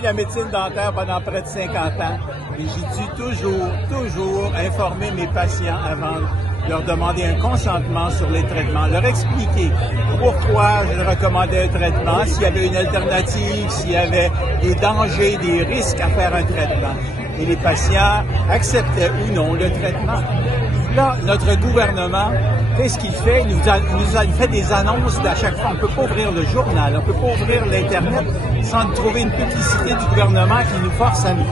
étudié la médecine dentaire pendant près de 50 ans et j'ai dû toujours informer mes patients avant de leur demander un consentement sur les traitements, leur expliquer pourquoi je recommandais un traitement, s'il y avait une alternative, s'il y avait des dangers, des risques à faire un traitement. Et les patients acceptaient ou non le traitement. Là, notre gouvernement, qu'est-ce qu'il fait? Il nous fait des annonces à chaque fois. On ne peut pas ouvrir le journal, on ne peut pas ouvrir l'Internet sans trouver une publicité du gouvernement qui nous force à nous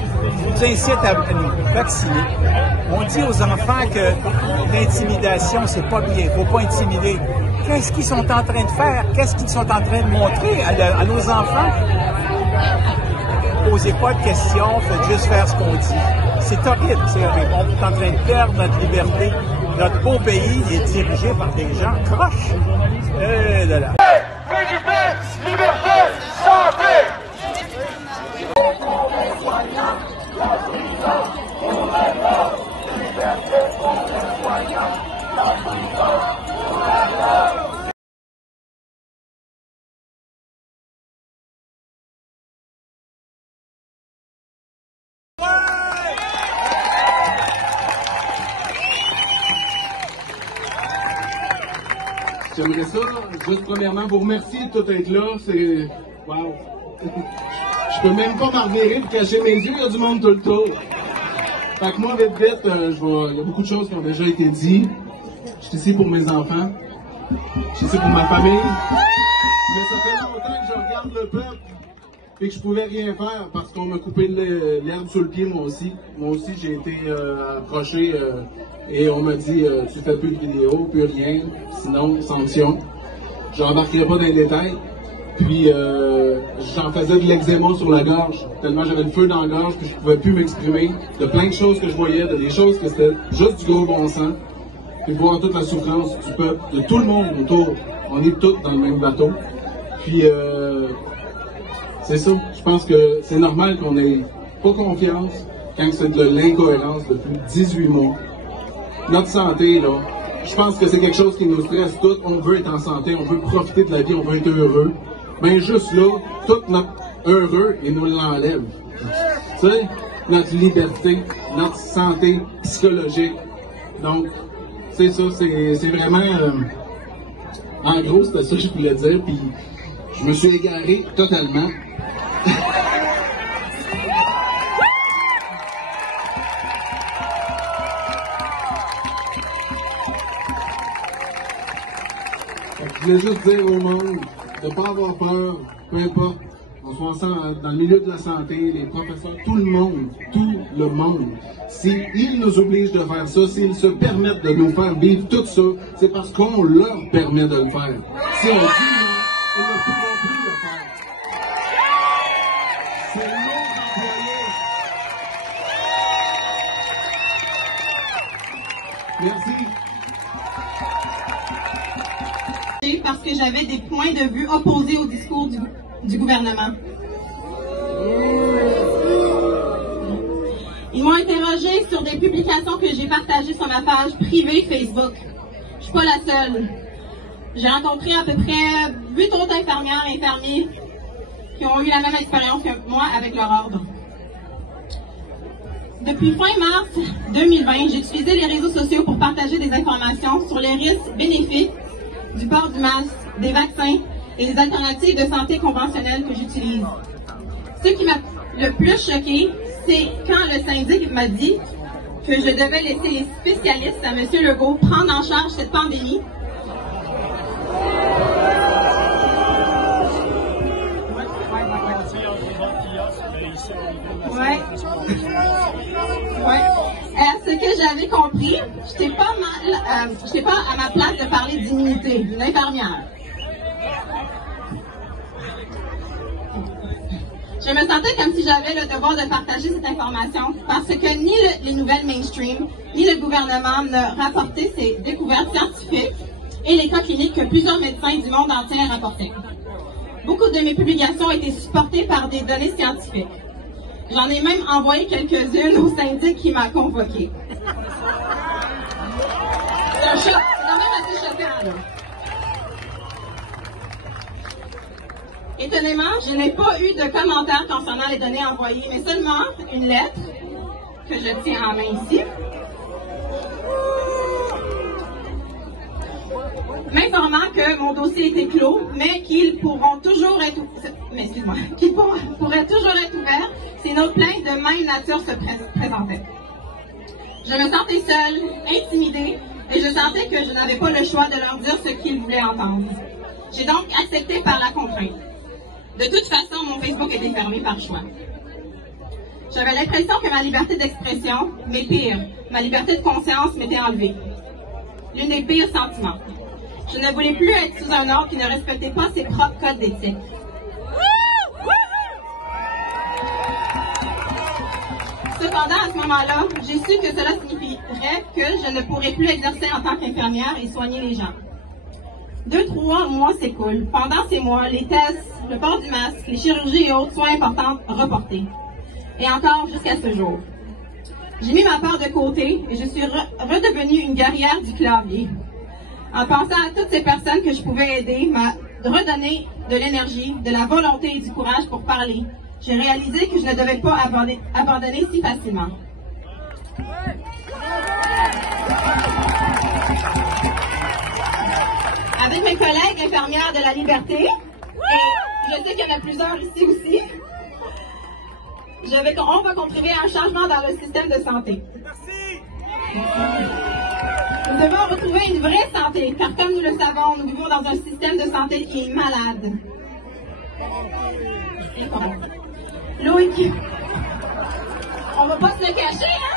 incite à nous vacciner. On dit aux enfants que l'intimidation, c'est pas bien, il ne faut pas intimider. Qu'est-ce qu'ils sont en train de faire? Qu'est-ce qu'ils sont en train de montrer à nos enfants? Posez pas de questions, faites juste faire ce qu'on dit. C'est horrible, c'est horrible. On est en train de perdre notre liberté. Notre beau pays est dirigé par des gens croches. Et de là. Liberté, santé! J'aimerais ça, juste premièrement, vous remercier de tout être là. C'est... Wow! Je peux même pas m'en revirer pour cacher mes yeux, il y a du monde tout le tour. Fait que moi, vite, il y a beaucoup de choses qui ont déjà été dites. Je suis ici pour mes enfants. Je suis ici pour ma famille. Mais ça fait longtemps que je regarde le peuple et que je pouvais rien faire parce qu'on m'a coupé l'herbe sous le pied, moi aussi. Moi aussi, j'ai été approché et on m'a dit tu fais plus de vidéos, plus rien, sinon sanction. Je n'embarquerai pas dans les détails. Puis j'en faisais de l'eczéma sur la gorge, tellement j'avais le feu dans la gorge que je pouvais plus m'exprimer, de plein de choses que je voyais, de des choses que c'était juste du gros bon sens. Puis voir toute la souffrance du peuple, de tout le monde autour. On est tous dans le même bateau. Puis c'est ça, je pense que c'est normal qu'on ait pas confiance quand c'est de l'incohérence depuis 18 mois. Notre santé, là, je pense que c'est quelque chose qui nous stresse tous. On veut être en santé, on veut profiter de la vie, on veut être heureux. Mais juste là, tout notre heureux, il nous l'enlève. Tu sais, notre liberté, notre santé psychologique. Donc, c'est ça, c'est vraiment... en gros, c'était ça que je voulais dire, puis je me suis égaré totalement. Je voulais juste dire au monde de ne pas avoir peur, peu importe, on soit dans le milieu de la santé, les professeurs, tout le monde, s'ils nous obligent de faire ça, s'ils se permettent de nous faire vivre tout ça, c'est parce qu'on leur permet de le faire. Si on dit non, ils ne pourront plus le faire. C'est nos employés. Merci. Parce que j'avais des points de vue opposés au discours du gouvernement. Ils m'ont interrogé sur des publications que j'ai partagées sur ma page privée Facebook. Je suis pas la seule. J'ai rencontré à peu près 8 autres infirmières et infirmiers qui ont eu la même expérience que moi avec leur ordre. Depuis fin mars 2020, j'ai utilisé les réseaux sociaux pour partager des informations sur les risques bénéfiques du port du masque, des vaccins et des alternatives de santé conventionnelles que j'utilise. Ce qui m'a le plus choqué, c'est quand le syndic m'a dit que je devais laisser les spécialistes à M. Legault prendre en charge cette pandémie. Ouais. Ce que j'avais compris, je n'étais pas à ma place de parler d'immunité, d'une infirmière. Je me sentais comme si j'avais le devoir de partager cette information parce que ni les nouvelles mainstream, ni le gouvernement ne rapportaient ces découvertes scientifiques et les cas cliniques que plusieurs médecins du monde entier rapportaient. Beaucoup de mes publications ont été supportées par des données scientifiques. J'en ai même envoyé quelques-unes au syndic qui m'a convoqué. C'est un choc, c'est quand même assez choquant, là. Étonnamment, je n'ai pas eu de commentaires concernant les données envoyées, mais seulement une lettre que je tiens en main ici, m'informant que mon dossier était clos, mais qu'il pourrait toujours être ouvert si une autre plainte de même nature se présentait. Je me sentais seule, intimidée, et je sentais que je n'avais pas le choix de leur dire ce qu'ils voulaient entendre. J'ai donc accepté par la contrainte. De toute façon, mon Facebook était fermé par choix. J'avais l'impression que ma liberté d'expression, mais pire, ma liberté de conscience m'était enlevée. L'une des pires sentiments. Je ne voulais plus être sous un ordre qui ne respectait pas ses propres codes d'éthique. Cependant, à ce moment-là, j'ai su que cela signifierait que je ne pourrais plus exercer en tant qu'infirmière et soigner les gens. 2-3 mois s'écoulent. Pendant ces mois, les tests, le port du masque, les chirurgies et autres soins importants reportés. Et encore jusqu'à ce jour. J'ai mis ma part de côté et je suis redevenue une guerrière du clavier. En pensant à toutes ces personnes que je pouvais aider, m'a redonné de l'énergie, de la volonté et du courage pour parler. J'ai réalisé que je ne devais pas abandonner si facilement. Avec mes collègues infirmières de la Liberté, et je sais qu'il y en a plusieurs ici aussi, on va contribuer à un changement dans le système de santé. Nous devons retrouver une vraie santé, car comme nous le savons, nous vivons dans un système de santé qui est malade. Loïc, on va pas se le cacher, hein?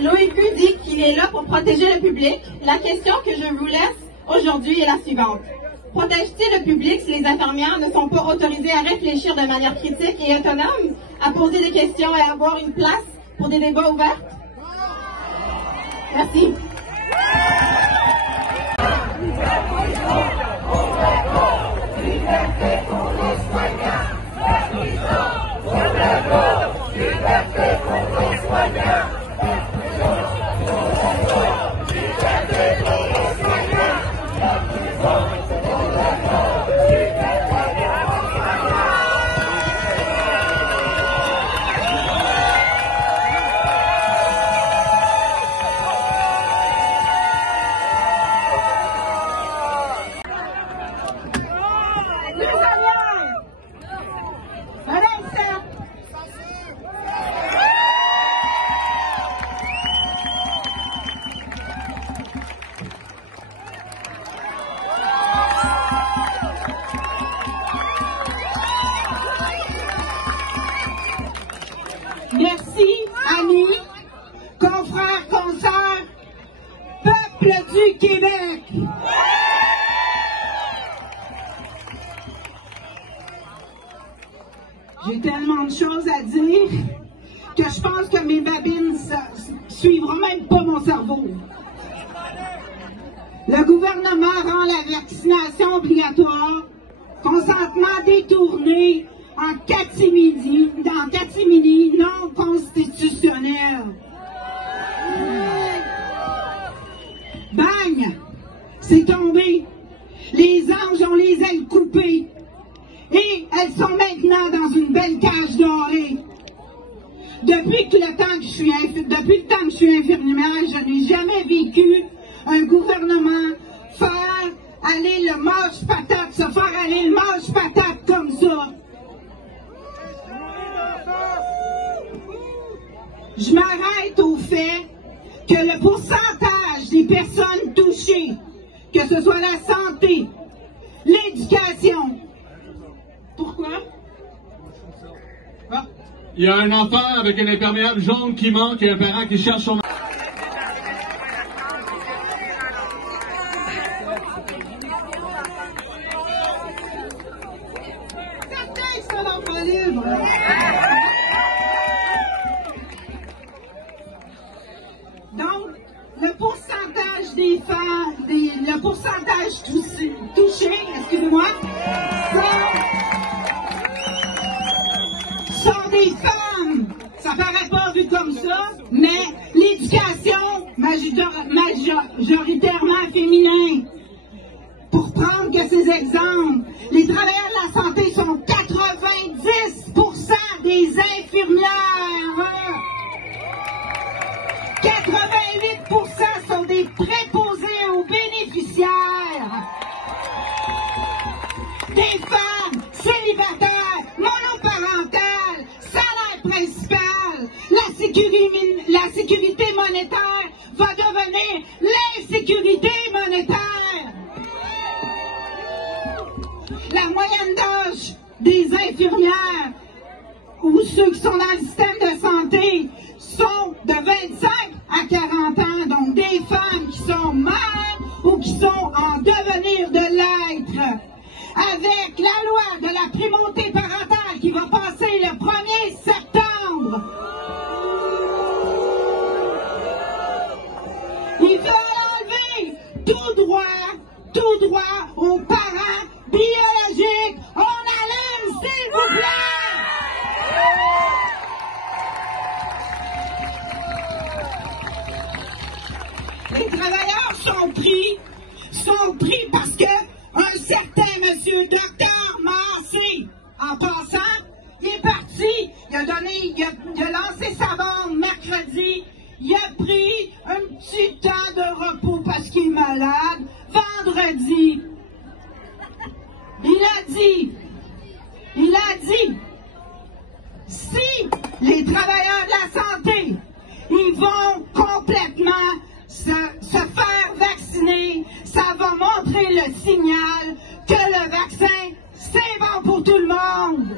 L'OIQ dit qu'il est là pour protéger le public. La question que je vous laisse aujourd'hui est la suivante. Protège-t-il le public si les infirmières ne sont pas autorisées à réfléchir de manière critique et autonome, à poser des questions et à avoir une place pour des débats ouverts? Merci. Merci, amis, confrères, consoeurs, peuple du Québec. J'ai tellement de choses à dire que je pense que mes babines ne suivront même pas mon cerveau. Le gouvernement rend la vaccination obligatoire, consentement détourné en catimini non constitutionnel. Bang! C'est tombé. Les anges ont les ailes coupées. Et elles sont maintenant dans une belle cage dorée. Depuis le temps que je suis infirmière, je n'ai jamais vécu un gouvernement faire aller le mange-patate, se faire aller le mange-patate comme ça. Je m'arrête au fait que le pourcentage des personnes touchées, que ce soit la santé, l'éducation. Pourquoi? Ah. Il y a un enfant avec un imperméable jaune qui manque et un parent qui cherche son... Certains sont l'enfant libre. Donc, le pourcentage des femmes, le pourcentage touché, excusez-moi, sont des femmes. Ça paraît pas vu comme ça, mais l'éducation majoritairement féminin. Pour prendre sécurité monétaire va devenir l'insécurité monétaire. La moyenne d'âge des infirmières ou ceux qui sont dans le système de santé sont de 25 à 40 ans, donc des femmes qui sont mères ou qui sont en devenir de l'être. Avec la loi de la primauté parentale qui va passer le 1er septembre, ils veulent enlever tout droit aux parents biologiques. On allume, s'il vous plaît! Les travailleurs sont pris parce que un certain monsieur Docteur Massé, en passant, il est parti, il a lancé sa bombe mercredi, il a pris un petit temps de repos parce qu'il est malade. Vendredi, il a dit, si les travailleurs de la santé, ils vont complètement se faire vacciner, ça va montrer le signal que le vaccin, c'est bon pour tout le monde.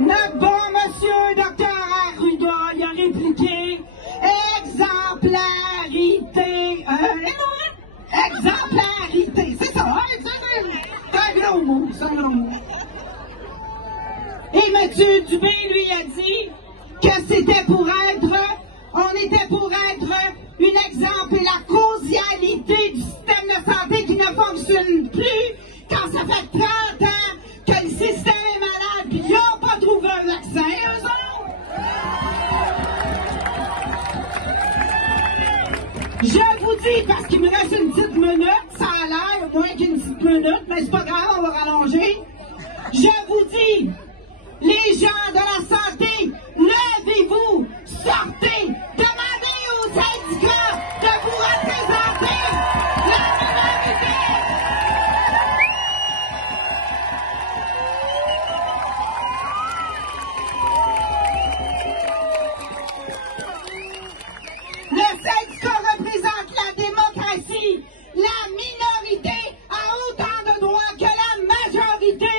Notre bon monsieur Dr. Arruda, il a répliqué exemplarité. Exemplarité, c'est ça, hein? C'est un gros mot, c'est un gros mot. Et M. Dubé, lui, a dit que c'était on était pour être un exemple et la causalité du système de santé qui ne fonctionne plus quand ça fait 30 ans que le système est malade puis ils n'ont pas trouvé un vaccin, eux autres. Je vous dis, parce qu'il me reste une petite minute, ça a l'air moins qu'une petite minute, mais c'est pas grave, on va rallonger. Je vous dis, les gens de la santé, levez-vous, sortez, demandez aux syndicats de vous représenter la minorité. Le syndicat représente la démocratie. La minorité a autant de droits que la majorité.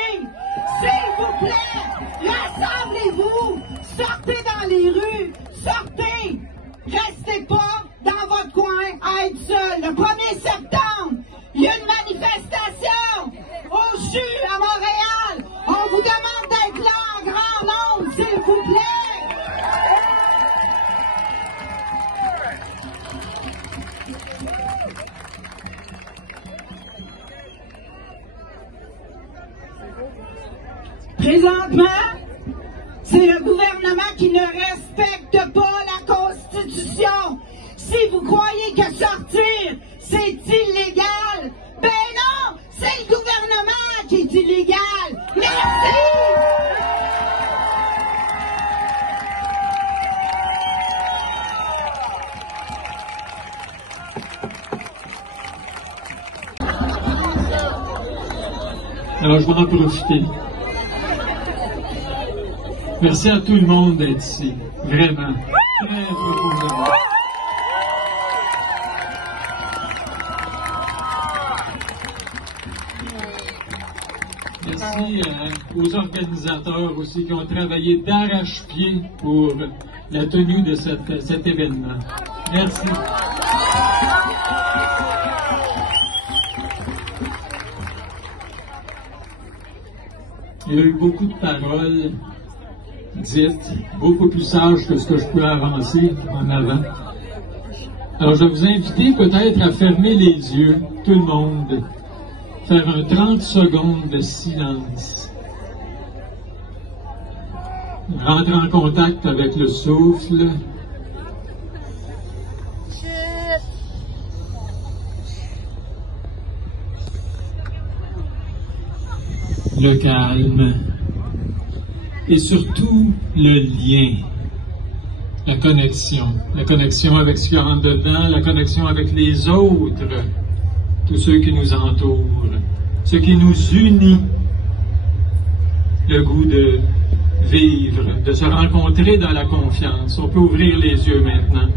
S'il vous plaît, rassemblez-vous, sortez dans les rues, sortez, restez pas dans votre coin à être seul. Le 1er septembre, il y a une manifestation au CHU à Montréal. On vous demande d'être là en grand nombre, s'il vous plaît. Présentement, c'est le gouvernement qui ne respecte pas la Constitution. Si vous croyez que sortir, c'est illégal, ben non, c'est le gouvernement qui est illégal. Merci! Alors, je vais en profiter. Merci à tout le monde d'être ici. Vraiment. Très profondément. Merci aux organisateurs aussi qui ont travaillé d'arrache-pied pour la tenue de cet événement. Merci. Il y a eu beaucoup de paroles dites, beaucoup plus sages que ce que je peux avancer en avant. Alors, je vais vous inviter peut-être à fermer les yeux, tout le monde, faire un 30 secondes de silence. Rentrer en contact avec le souffle. Le calme. Et surtout, le lien. La connexion avec ce qu'il y a en dedans, la connexion avec les autres, tous ceux qui nous entourent, ce qui nous unit, le goût de vivre, de se rencontrer dans la confiance. On peut ouvrir les yeux maintenant.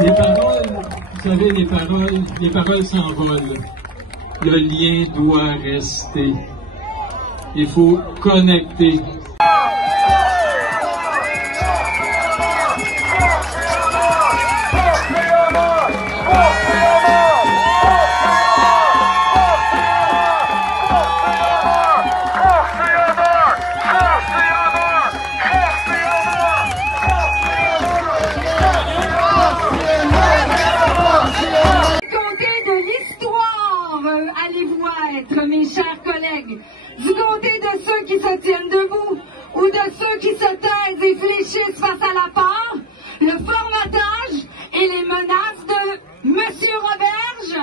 Les paroles, vous savez, les paroles s'envolent. Le lien doit rester. Il faut connecter. Mes chers collègues, du côté de ceux qui se tiennent debout ou de ceux qui se taisent et fléchissent face à la peur, le formatage et les menaces de Monsieur Roberge.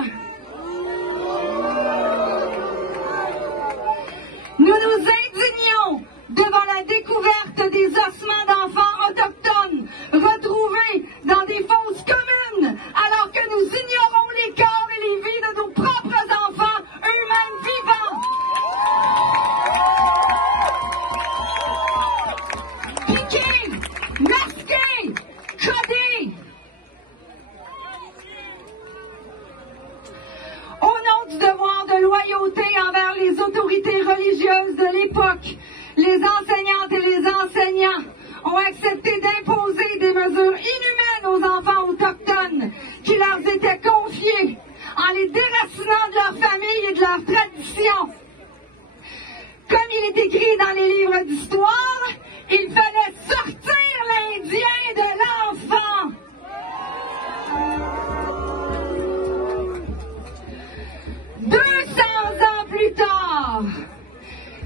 Nous nous indignons devant la découverte des ossements d'enfants autochtones retrouvés dans des fosses communes, alors que nous ignorons les corps et les vies de nos propres enfants, eux-mêmes vivants. Piqués, masqués, codés. Au nom du devoir de loyauté envers les autorités religieuses de l'époque, les enseignantes et les enseignants ont accepté d'imposer des mesures inhumaines aux enfants autochtones qui leur étaient confiées en les déracinant de leur famille et de leur tradition. Comme il est écrit dans les livres d'histoire, il fallait sortir l'Indien de l'enfant. Ans plus tard,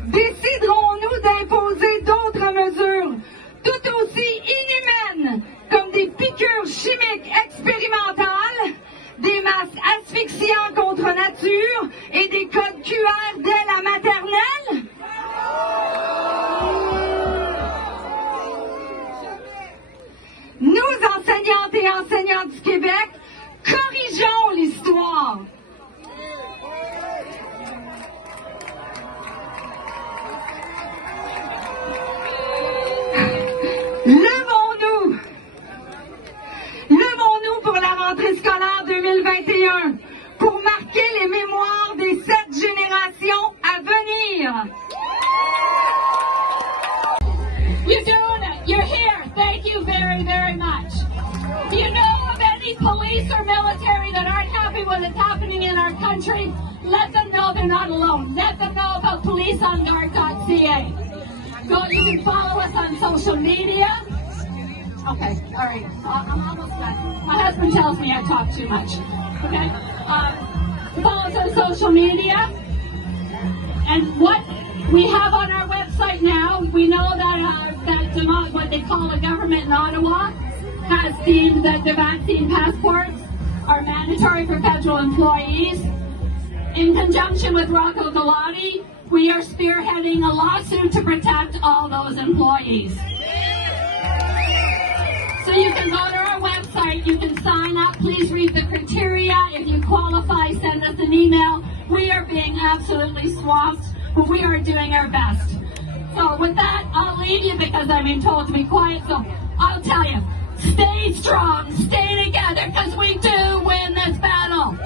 déciderons-nous d'imposer d'autres mesures tout aussi inhumaines comme des piqûres chimiques expérimentales, des masques asphyxiants contre nature et des codes QR dès la maternelle? Nous, enseignantes et enseignants du Québec, corrigeons l'histoire. Levons-nous pour la rentrée scolaire 2021 pour marquer les mémoires des 7 générations à venir. You're doing it. You're here. Thank you very, very much. Do you know of any police or military that aren't happy with what's happening in our country? Let them know they're not alone. Let them know about policeonguard.ca. You can follow us on social media. Okay, all right. I'm almost done. My husband tells me I talk too much. Okay? Follow us on social media. And what we have on our website now, we know that what they call the government in Ottawa has deemed that the vaccine passports are mandatory for federal employees. In conjunction with Rocco Galati, we are spearheading a lawsuit to protect all those employees. So you can go to our website, you can sign up, please read the criteria. If you qualify, send us an email. We are being absolutely swamped, but we are doing our best. So with that, I'll leave you because I've been told to be quiet, so I'll tell you, stay strong, stay together, because we do win this battle.